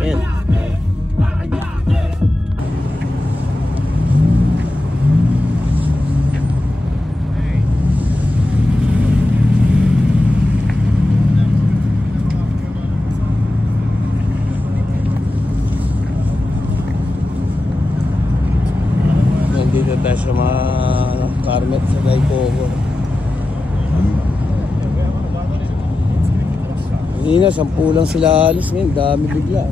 Ayan. Nandito tayo sa mga Carmet sa Daikogo. Hindi na, 10 lang sila halos ngayon. Dami bigla.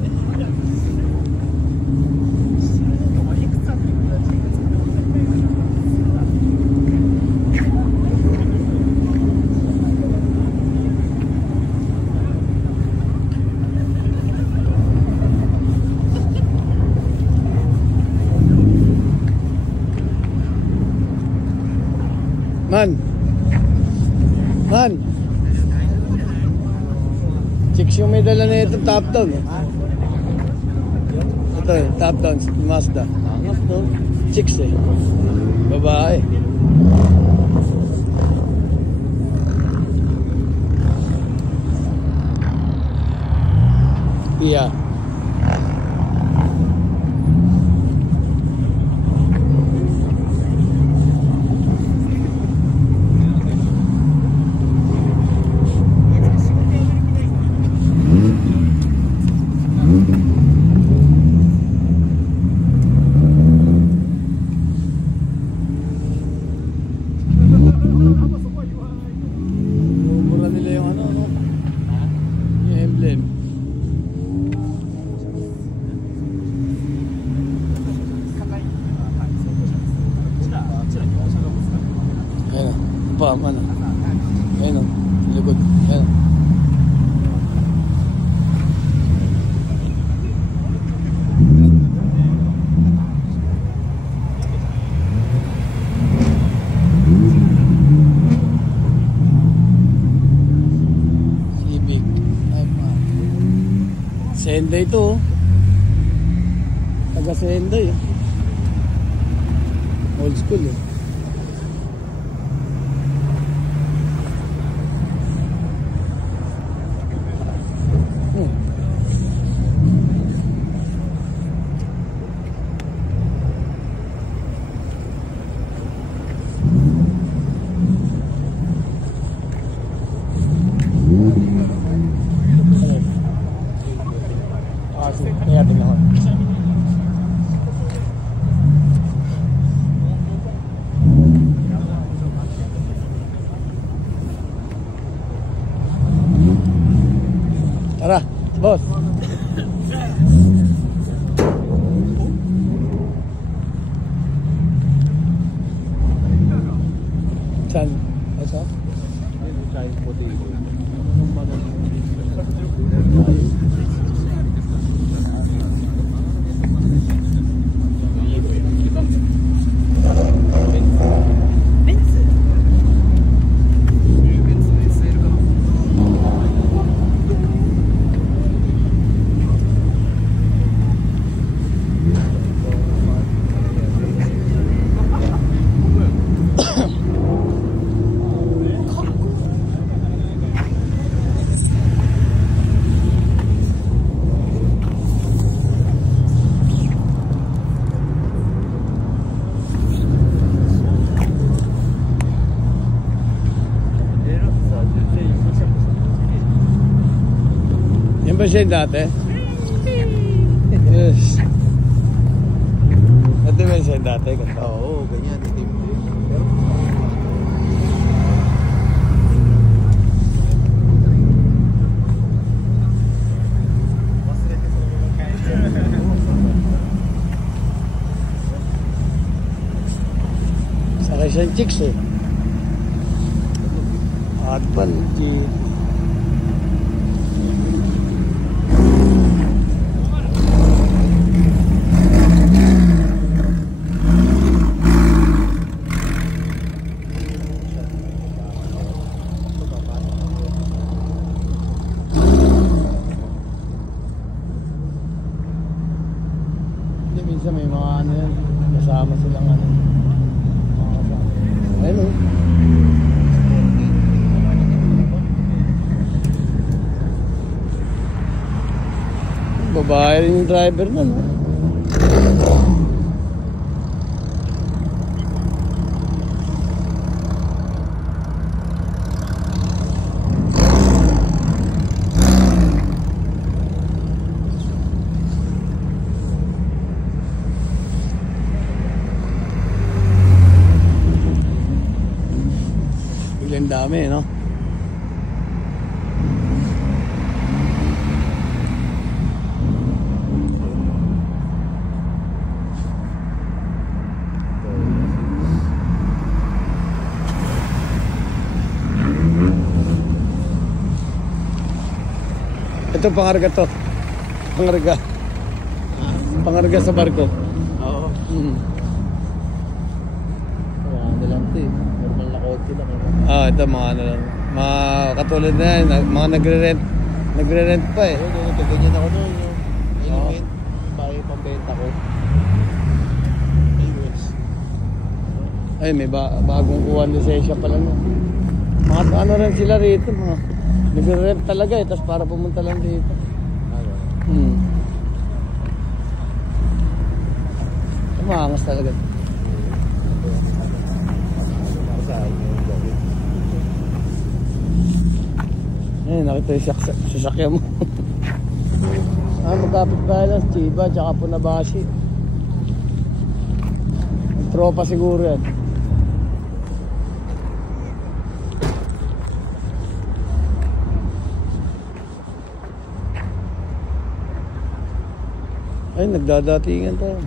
Man chicks yung may dala na ito, top down eh. Ito eh, top down, Mazda chicks eh, babae. Yeah. Ano? Ayan o, likod. Ayan. Civic. Senday ito oh. Taga Senday oh. Old school eh. Kaya din ako. Tara, boss. Saan? Asa? Ba siya dati? Yes. Ito ba siya dati? Oo, ganyan. Sakay siyang chicks eh. Hardball. Minsan may mga ano yan, kasama silang ano, mga kasama. Ayun o. babae rin yung driver nun. Ang dami, no? Ito pangarga to. Pangarga. Pangarga sa barko. Oo. Ano lang ito eh. Normal na kotse lang. Ito mga ano lang. Mga katulad na yan. Mga nagre-rent. Nagre-rent pa eh. Oo, ganyan ako noon. Yung bahay pambenta ko. Ay, may bagong kuha lisensya pa lang. Mga ano rin sila rito. Mga nagre-rent talaga eh. Tapos para pumunta lang dito. Maangas talaga. Eh, nakita yung sasakyan mo. Magkapit bahay lang, Chiba, tsaka Punabashi. Tropa siguro yan. Ay, nagdadatingan tayo.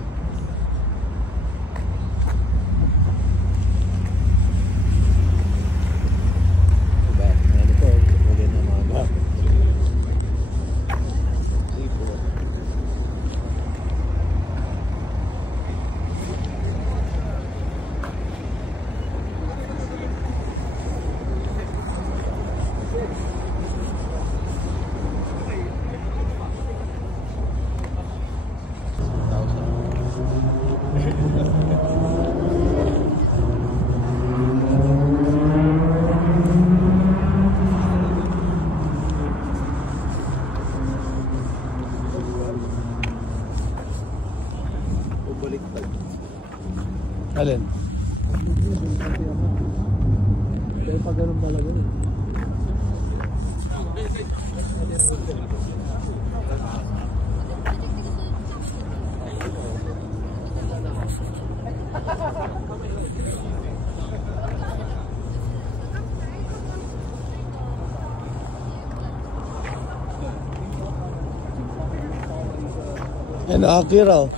Alin? Kaya pag ganun talaga eh. Ano, Akira?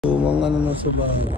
Tumang ano na sa bahay.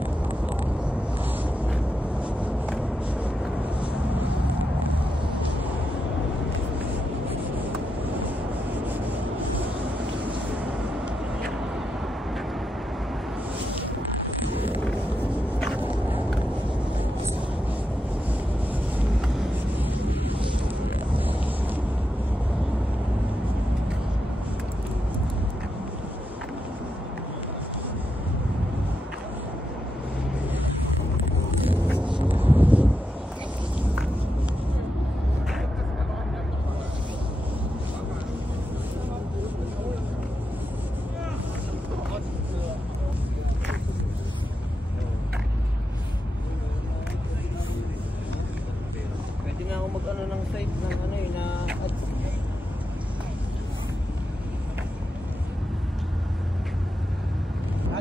Mag-ano ng site ng ano eh na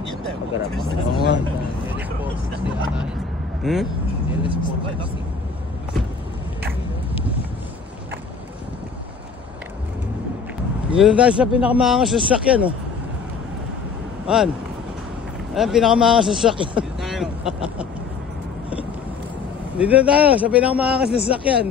yan tayo magkarap mo. Oo nga. Dito tayo sa pinakamaangas sa sasakyan, oh. Man. Ayan, pinakamaangas sa sasakyan. Dito tayo. Dito tayo sa pinakamaangas na sasakyan.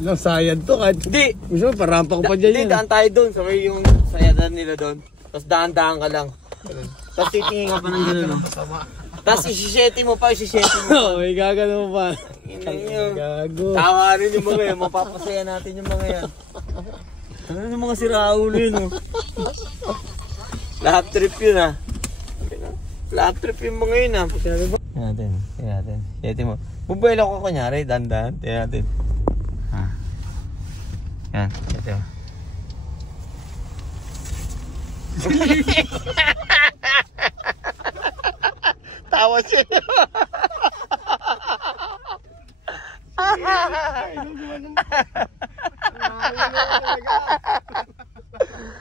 Walang sayad to kahit. Hindi. Gusto mo, parampa ko pa dyan Hindi, yan. daan tayo doon. Sa may yung sayadan nila doon. Tapos daan-daan ka lang. Tapos titingin ka pa ng gano'n. Tapos isiseti mo pa, isiseti mo. Oo, may gagano mo pa. Hindi yun. Gago. Tawarin yung mga yan. Mapapasaya natin yung mga yan. Ano yung mga siraulo yun, oh. Lahat trip yun, ha. Lahat trip yung mga yun, ha. Tingnan natin. Tingnan mo. Bubuel ako kunyari, dandan. Tingnan natin. Ha. Yan, ito. Tawa siya.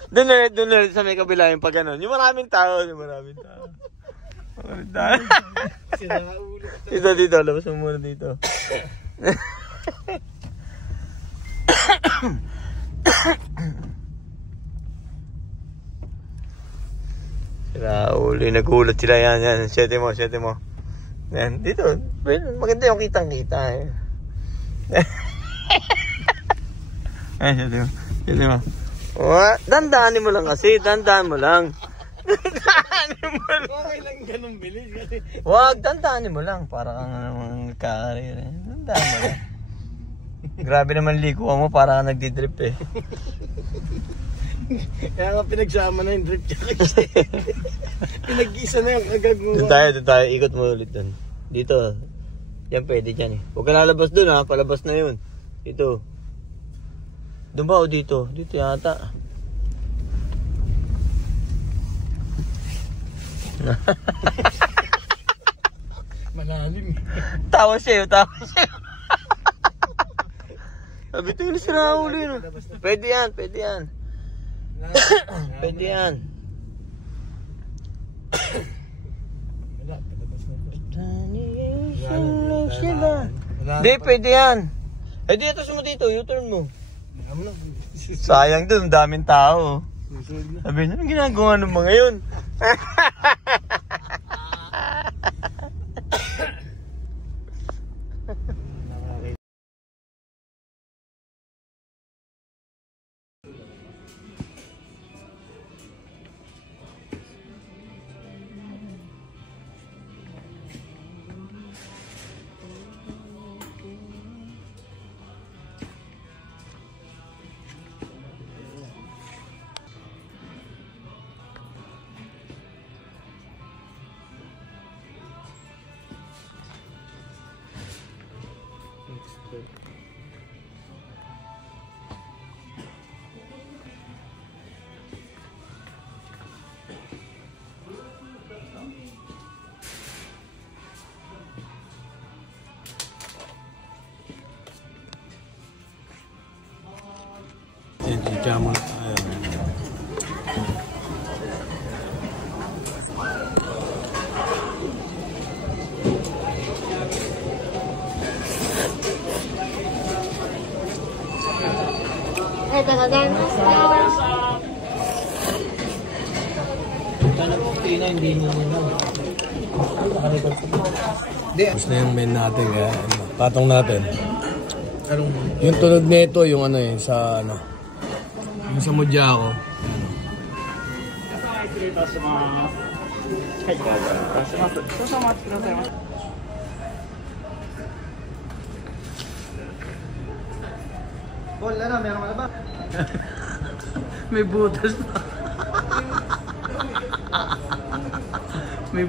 Doon ulit sa may kabila yung pag ganun. Yung maraming tao. Dito, labas mo muna dito. Sila uli, nagulat sila yan. Sete mo. Yan, dito. Maganda yung kitang-kita eh. Ay, sete mo. Dandaanin mo lang kasi, dandaan mo lang. Okay lang ganun bilis kasi. Wag, dandaanin mo lang. Para kang namang nagkakarir eh. Dandaan mo lang. Grabe naman likuan mo, para kang nagdidrip eh. Kaya nga pinagsama na yung drip niya kasi. Pinag-isa na yung kagaguhan. Doon tayo, ikot mo ulit doon. Dito. Yan pwede dyan eh. Huwag ka lalabas doon ha, palabas na yun. Dito. Doon ba o dito? Dito yata. Malalim. Tawa siya. Sabi ito yung sinahuli no. Pwede yan. Pwede yan. Hindi, pwede yan. Eh di, ito mo dito, U-turn mo. Sayang dun, daming tao. Sabi niya, anong ginagawa ng mga yun? Tama. Tapos na yung men natin, kaya patong natin. Yung tunog nito, yung ano eh, sa ano, yung sa Mojako. Wala na, meron ka na ba? May butas pa. May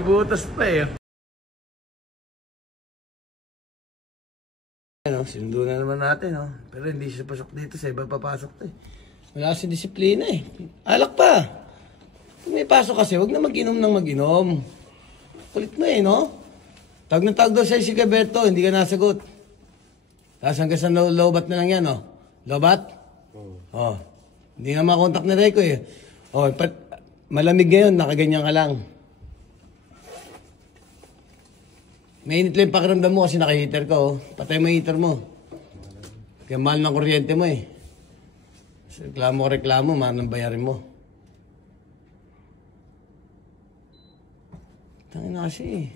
butas pa eh. Ano, sinundo na naman natin, no? Pero hindi siya pasok dito, sa iba papasok to eh. Wala si disiplina eh. Alak pa. Kung may pasok kasi, wag na mag-inom ng mag-inom. Kulit mo eh, no? Tawag na tawag daw sa'yo si Gaberto, hindi ka nasagot. Tapos hanggang sa lobat na lang yan, no? Lobat? Oh. Hindi na makontak ni Reco eh. Oh, malamig ngayon, nakaganyan ka lang. Mainit lang yung pakiramdam mo kasi naka-heater ka, oh. Patay mo yung heater mo. Kaya mahal ng kuryente mo eh. Reklamo, mahal ng bayarin mo. Tangin na kasi eh.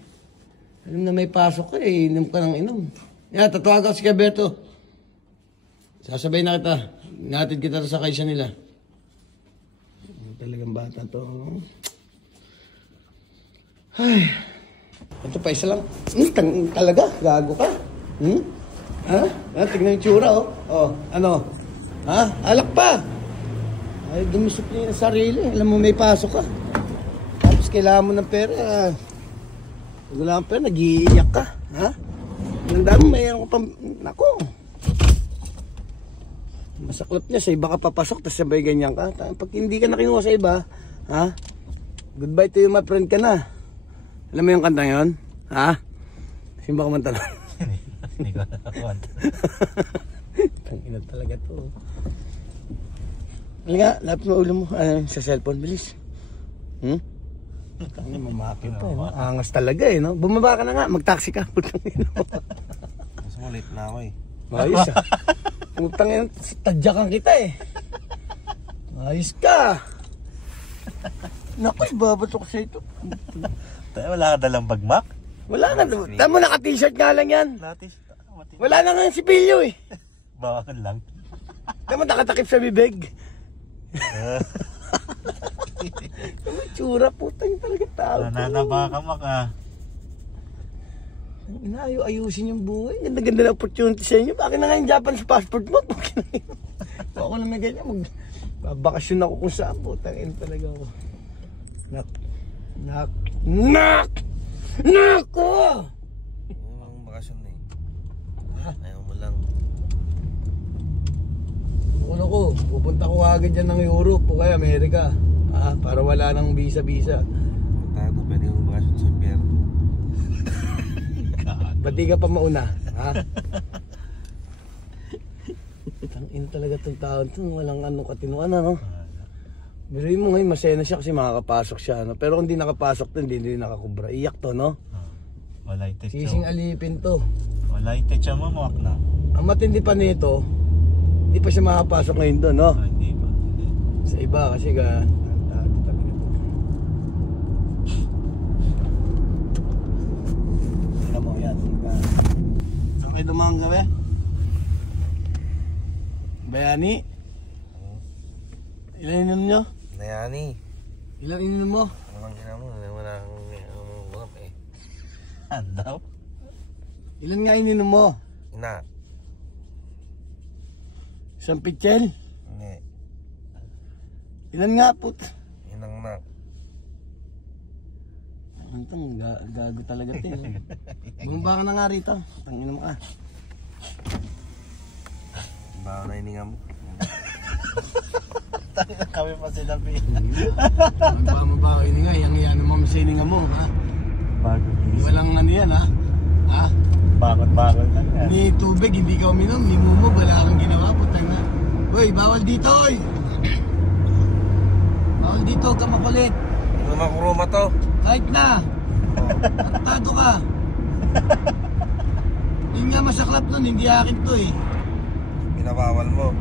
Alam na may pasok ka eh, inom ka ng inom. Yan, tatawag ako si Gaberto. Sasabay na kita. Inatid kita sa kaisa nila. Talagang bata to. Ay. Ito pa isa lang. Talaga? Gago ka? Ha? Tignan yung tsura, oh. Oh, ano? Ha? Alak pa! Ay, dumisiplina sa sarili. Alam mo, may pasok ka. Tapos kailangan mo ng pera. Pag wala kang pera, nag-iiyak ka. Ha? Ang dami, mayroon ka pang... Nako! Masaklap niya, sa iba ka papasok, tapos sabay ganyan ka. Pag hindi ka nakinuha sa iba, ha? Goodbye to you, my friend ka na. Alam mo yung kanta yun? Ha? Simba ka man talaga. Hindi ko nakakawanta. Tangina talaga to. Halika, lapit mo ulo mo. Sa cellphone, bilis. Tangina, mamakit pa. Angas talaga eh, no? Bumaba ka na nga, mag-taxi ka. Mas mo late na ako eh. Ayos ah. Putang ina, tadyakan kita eh. Ayos ka. Naku, babato ko sa ito. Wala ka dalang bagmak? Wala na. Tama, naka-t-shirt nga lang yan. Wala na nga yung sipilyo eh. Bawal lang. Tama, nakatakip sa bibig. May tsura, putang talaga tao. Nananaba ka maka. Ayusin yung buhay. Ganda-ganda na opportunity sa inyo. Bakit na nga yung Japanese passport mo? Ako na may ganyan. Babakasyon ako kung saan. Putang ina talaga ako. Nako! Ang bakasyon na eh. Ayaw mo lang. Ano ko, pupunta ko agad dyan ng Europe o kaya Amerika. Para wala nang visa-visa. Tago, pwede kong bakasyon sa impyerno. Ba't di ka pa mauna? Ha? Tangin talaga itong taon to. Walang ano katinuan, ano? Biruin mo ngayon, masaya na siya kasi makakapasok siya, no? Pero kung di nakapasok to, hindi nakakubra. Iyak to, no? Wala ite siya. Sising alipin to. Wala ite siya mamuak na. Ang matindi pa nito, hindi pa siya makapasok ngayon doon, no? Hindi pa. Sa iba kasi ka... Tingnan mo yan. Saan kayo dumang gabi? Bayani? Ilan ininom nyo? Nayani. Ilan ininom mo? Walang ina mo. Walang ulam eh. Andaw? Ilan nga ininom mo? Ina. Isang pitchel? Hindi. Ilan nga put? Inang na. Antong gago talaga ito. Bumaba ka na nga rito. Tangina mo ka. Bawa na hininga mo. Kami pa sinabi. Ang pamaba ka hininga. Yang naman sa hininga mo. Ha? Bago gising. Walang ano yan ha? Ha? Bakot lang yan. Ni tubig, hindi ka uminom. Ni mumog, wala kang ginawa. Putang na. Uy, bawal dito oy! Bawal dito, ka makulit. Ano makuruma to? Kahit na. Tartado ka. Yun nga masaklap nun, hindi akin to eh. Binabawal mo.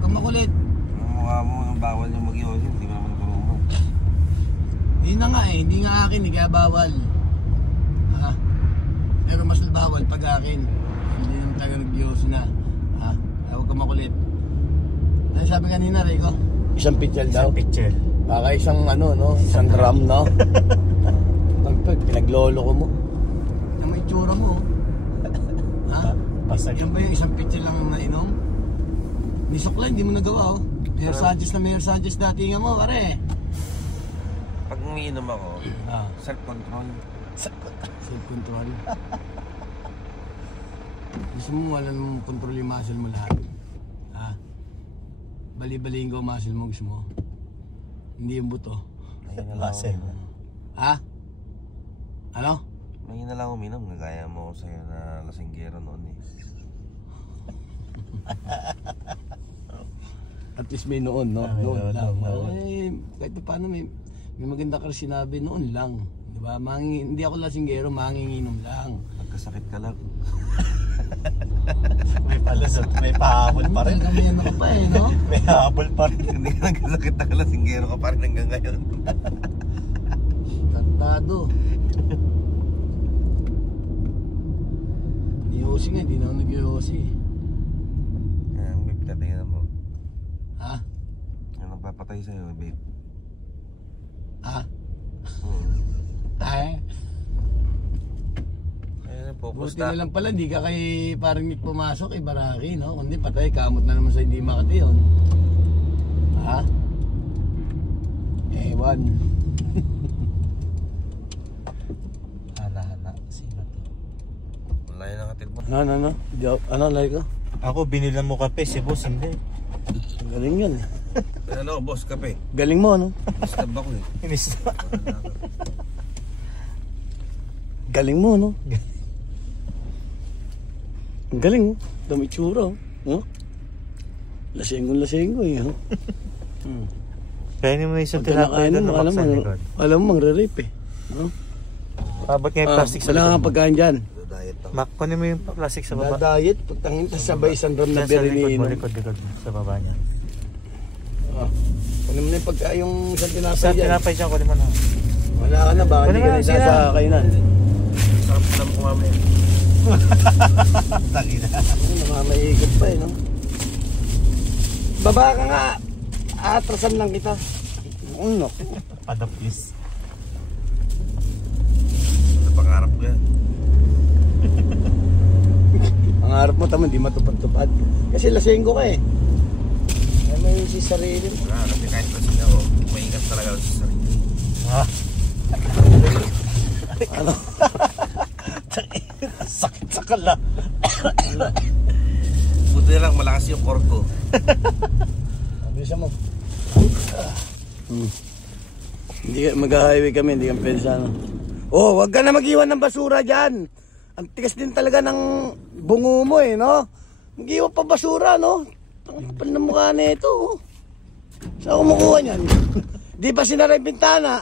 Ka makulit. Ang mukha mo, ang bawal yung mag-yosin. Hindi mo naman kuruma. Hindi na nga eh, hindi nga akin eh, kaya bawal. Ha? Pero mas bawal pag akin. Hindi naman tayo nag-yosin na. Ha? Huwag ka makulit. Ano sabi kanina, Rico? Isang pitchel daw? Isang pitchel. Baka isang ano, no? Isang drum, no? Pinaglolo ko mo. Ang may tsura mo. Ha? Pasag. Yan ba yung isang pitchel lang ang nainom? Ni Sokla, hindi mo nagawa, oh. Mayor Sanchez na Mayor Sanchez dati nga mo, pare. Pag umiinom ako, self-control. Self-control. Gusto mo wala nang control yung muscle mo lahat. Ha? Bali-baliin ko muscle mo, gusto mo. Hindi yung buto. Ayun na lang ako. Ha? Ano? May na lang uminom, nagaya mo ako sa'yo na lasinggero noon eh. At least may noon, no? Noon lang. Ay, kahit paano may maganda ka sinabi noon lang. Diba? Hindi ako lasinggero, manginginom lang. Nagkasakit ka lang. May palusot, may pahabol pa rin. Kami ano ka pa eh, no? May habol pa rin. Hindi ka nagkasakit na lasinggero ka pa rin hanggang ngayon. Tantado. Yosi nga, hindi na ako nag-yosi. Ang babe, tatingnan mo. Ha? Yung nagpapatay sa'yo, babe. Ha? Ay? Ayun po, Buti na lang pala, di ka kay parang Nick pumasok, Baraki, no? Kundi patay, kamot na naman sa hindi Makati yun. Ha? Ewan. Hala, sino to? Wala yung nakatilpon. Ano, like ko? Ako, binilan mo kape, si boss hindi. Galing yan. Ano, boss, kape. Galing mo, no? Stab ako eh. Inis na. Galing mo, no? Ang galing, oh. Dami tsura, oh. Lasenggo eh, oh. Kaya mo na isang Pagka tinapay nakain doon mo, na maksa likod. alam mo, mangre-rape eh. No? Ba't nga yung plastic sa Wala likod? nga pagkain dyan. Diet ako. Mak, kunin mo yung plastic sa baba. Diet, pagtangin ta sabay isang ram na Sa beer likod mo, iniinom. likod, sa baba niya. Kunin mo na yung pagkain, yung isang tinapay Isang dyan. tinapay dyan, kunin mo na. Wala ka na, baka Kunin hindi mo ka na, na sige na. sa kainan. Sarap ko lang kumamaya. Tangina. Namamaikot pa eh, no? Baba ka nga. Atrasan lang kita. Ano? Pada please. Pangarap ko yan. Ang harap mo tama, di matupad-tupad. Kasi lasenggo ka eh. Ay may si sarili mo. Wala, kasi kahit lasing ako, maingat talaga ako sa sarili. Ano? Sakit sa kala. Buti na lang, malakas yung core ko. Bisa mo. Hindi ka, mag-highway kami, hindi kami pwede sa ano. Oh, wag ka na mag-iwan ng basura dyan. Ang tigas din talaga ng bungo mo eh, no? Mag-iwan pa basura, no? Ang kapal na mukha na ito, oh. Saan ako makuha niyan? Di ba sinara yung bintana?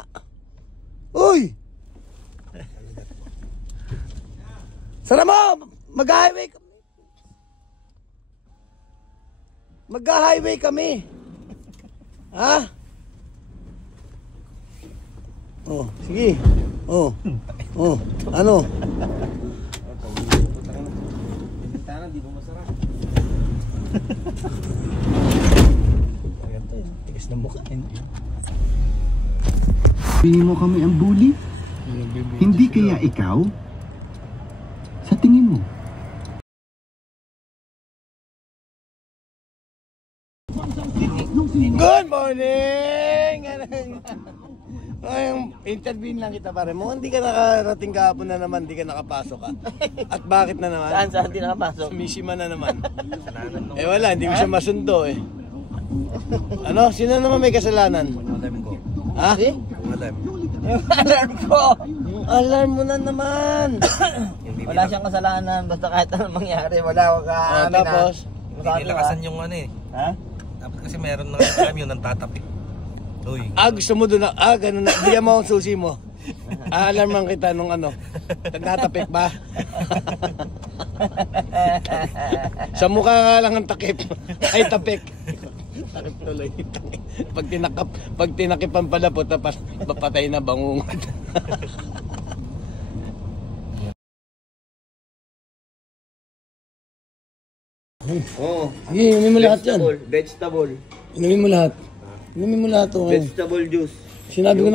Uy! Sara mo! Mag-highway kami. Mag-highway kami. Ha? Oh, sige. Oh. Oh, ano? Bintana, di mo masarap. Tigas na mukha. Tingin mo kami ang bully? Hindi kaya ikaw? Sa tingin mo? Good morning! Ay, interview lang kita pare mo. Hindi ka nakarating kahapon na naman, hindi ka nakapasok ka. At bakit na naman? Saan di nakapasok? Mishima na naman. Eh wala, hindi ko siya masundo eh. Ano? Sino naman may kasalanan? Alarm ko. Ha? Alarm. Yung alarm ko! Yung alarm mo na naman! Wala siyang kasalanan, basta kahit anong mangyari, wala akong kaamin Tapos? Hindi nilakasan yung ano eh. Ha? Dapat kasi meron na alam yun, nang tatapik. Uy. Gusto mo doon na, ganun na, bigyan mo ang susi mo. Alarman kita nung ano, natapik ba? Sa mukha nga lang ang takip, ay tapik. Takip tuloy. Pag tinakipan pala po, tapos papatay na bangungot. Oo. Sige, inumin mo lahat yan. Vegetable. Inumin mo lahat. Inumin mo lahat. Okay. Vegetable juice. Sinabi ko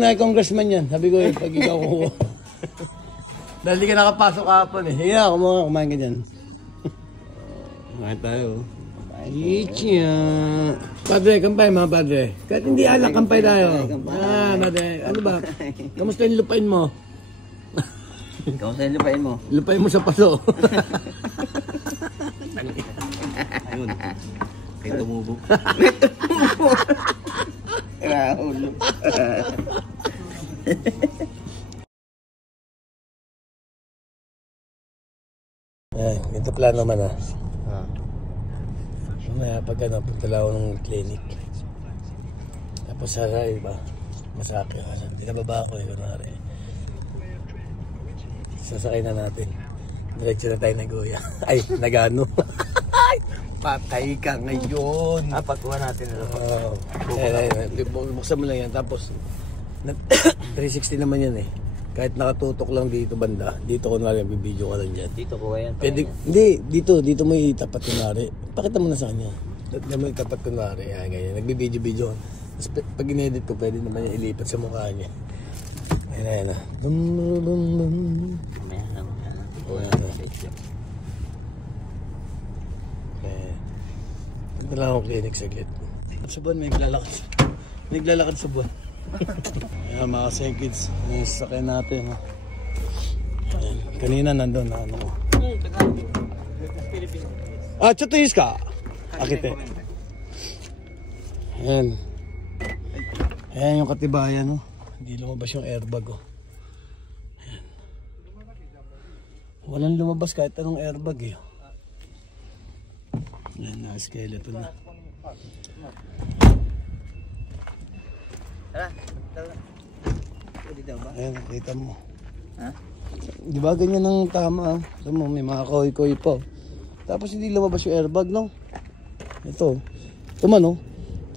na kay congressman yan. Sabi ko pag ikaw kukuha. Dahil di ka nakapasok kahapon eh. Sige na, kumain ka dyan. Kumain tayo. Ichia. Padre, kampay mga padre. Kahit hindi alak, kampay tayo. Padre. Ano ba? Kamusta yung lupain mo? Kamusta yung lupain mo? Lupain mo sa paso. Ayun. Kaya tumubo. Rahul. Ito plano naman Mamaya pag punta lang ako ng clinic. Tapos saray ba? Masakit. Hindi na baba ako kunwari. Sasakay na natin. Diretso na tayo Nagoya. Ay, Nagano. Patay ka ngayon. Pagkuha natin ito. Buksan mo lang yan. Tapos, 360 naman yan eh. Kahit nakatutok lang dito banda. Dito kunwari, bibidyo ka lang dyan. Dito ko yan. Pwede, hindi, dito mo itapat kunwari. Pakita mo na sa kanya. Dito mo itapat kunwari. Ganyan. Nagbibidyo-video. Tapos pag in-edit ko, pwede naman yung ilipat sa mukha niya. Ayan na. Okay. Ito lang akong clinic saglit. Sa buwan, may naglalakad sa buwan. Ayan mga kids, yung sasakyan natin. Ha? Ayan. Kanina nandun na ano mo. Chutuyis ka! Akite. Ayan. Ayan yung katibayan, no? Hindi lumabas yung airbag, oh. Ayan. Walang lumabas kahit anong airbag, eh. Ayan, na-skeleton na. Ayan, nakita mo. Ha? Di ba ganyan ang tama? Ito mo, may mga koy-koy pa. Tapos hindi lumabas yung airbag, no? Ito. Ito man, oh.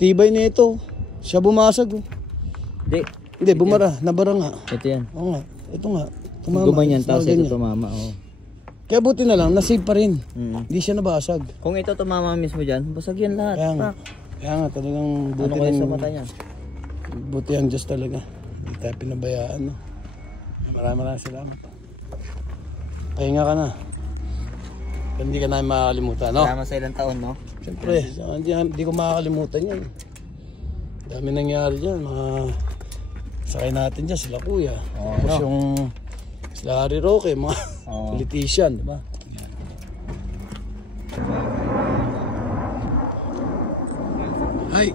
Tibay na ito. Siya bumasag, oh. Hindi, bumara. Nabara nga. Ito yan. Oo nga. Ito nga. Tumama. Gumanyan, tapos ito tumama. Oh. Kaya buti na lang, nasave pa rin. Hindi siya nabasag. Kung ito tumama mismo dyan, basag yan lahat. Kaya nga, talagang buti Ano kaya sa mata niya? Buti ang Diyos talaga. Hindi tayo pinabayaan, no? Maraming salamat. Pahinga ka na. Hindi ka namin makakalimutan, no? Salamat sa ilang taon, no? Siyempre, hindi ko makakalimutan yan. Dami nangyari dyan. Mga sakay natin dyan, sila kuya. Tapos yung sila Harry Roque, mga politician, di ba? Hi!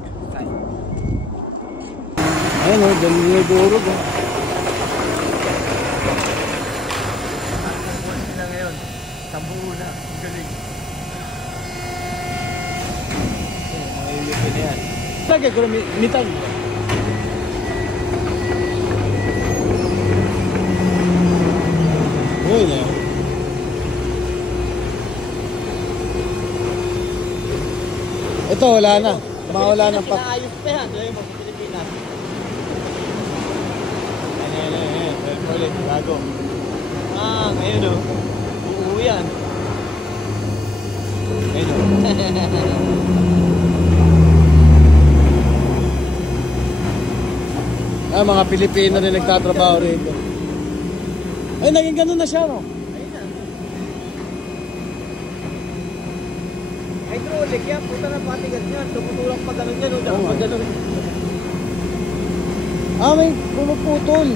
Ayun o, dami nyo durog o. na ngayon. Tabuo na. Ang galing. Mga ilipin na yan. Lagi ko na mitan. Uy na. Ito wala na. Mawala ng pag... Ayos pa yan. Doon yung mga Pilipinas. Ayan. Ulit. Bago. Ngayon o. Buo yan. Ngayon o. Mga Pilipino rin nagtatrabaho rito. Ay, naging ganun na siya, no? Hydraulic yan. Puta na patigas yan. Tumutulak pa ganun yan. Pa ganun. May pumuputol.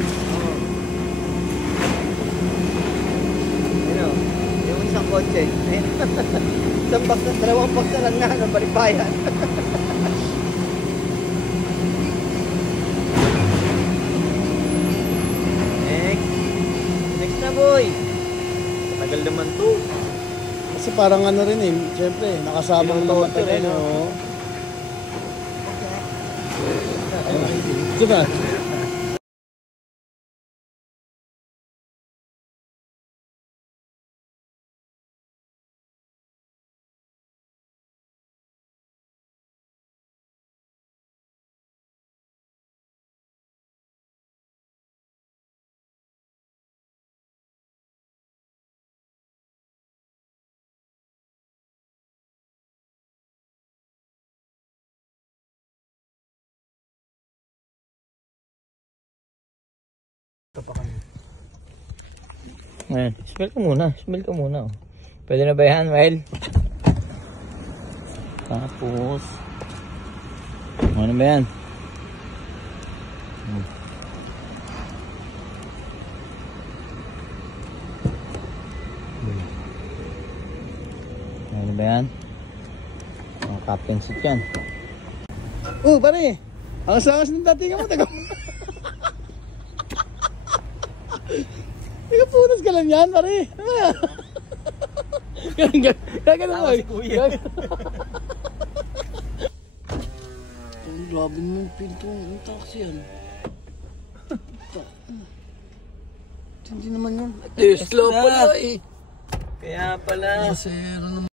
Ano? Yung isang kotse. Isang baksa, dalawang baksa lang na. Nabalipayan. Next na boy. Tagal naman to. Kasi parang ano rin eh, siyempre, nakasamang naman tayo, no? Diba? Ayan, smell ka muna. Smell ka muna. Oh. Pwede na ba yan, Mael? Tapos, ano ba yan? Ano ba yan? Ang captain seat yan. Oh, pare! Ang sangas ng datingan mo, taga... Punas ka lang yan, pare. Gagano mo. Ang labi mo yung pinto. Ang taxi yan. Hindi naman yun. Slow pala eh. Kaya pala. Masero naman.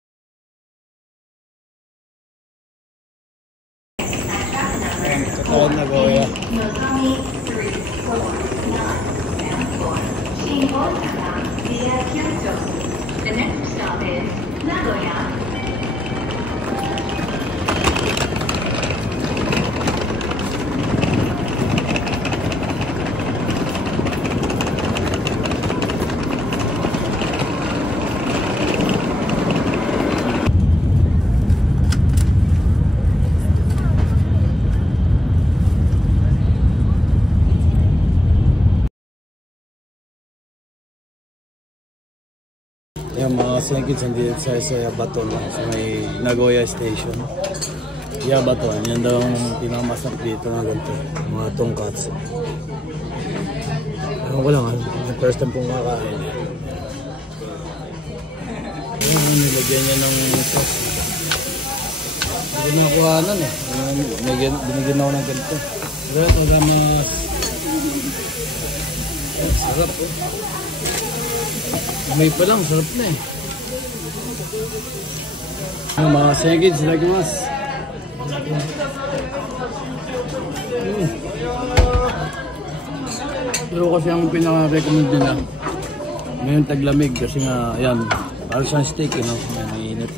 Katawan na Goya. The next stop is Nagoya. Yan, mga sengkits, hindi sa Baton, sa may Nagoya Station. Yeah, Baton, yan daw ang pinakamasarap dito na ganito, mga tongkatsu. Ewan ko lang, first time kong makakain. Ayan, nilagyan niya ng sauce. Hindi ko nakuhanan eh. Binigyan ako ng ganito. Pero ito, mas... sarap oh. May pa lang, sarap na eh. Mga sengkits, like mas. Pero kasi ang pinaka-recommend nila ngayon taglamig kasi nga, ayan, para siyang steak, you know, may init.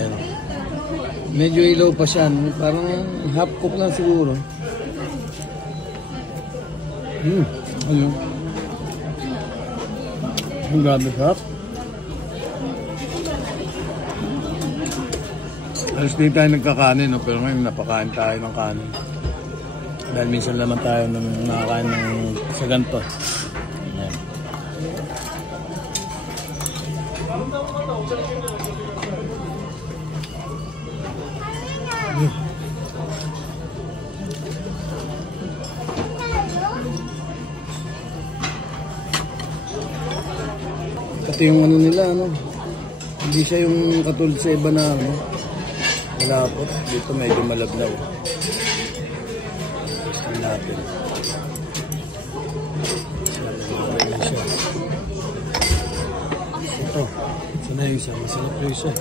Ayan. Medyo ilaw pa siya, parang half cook lang siguro. Ano? Ang grabe sarap. Alas din tayo nagkakanin, no? Pero ngayon napakain tayo ng kanin. Dahil minsan naman tayo nakakain ng sa ganito. Ayan. Ito yung ano nila, ano? Hindi siya yung katulad sa iba na, ano? Malapot. Dito medyo malablaw. Gusto natin. Malablaw siya. Ito. Ito na yung isa. Masalap yung isa.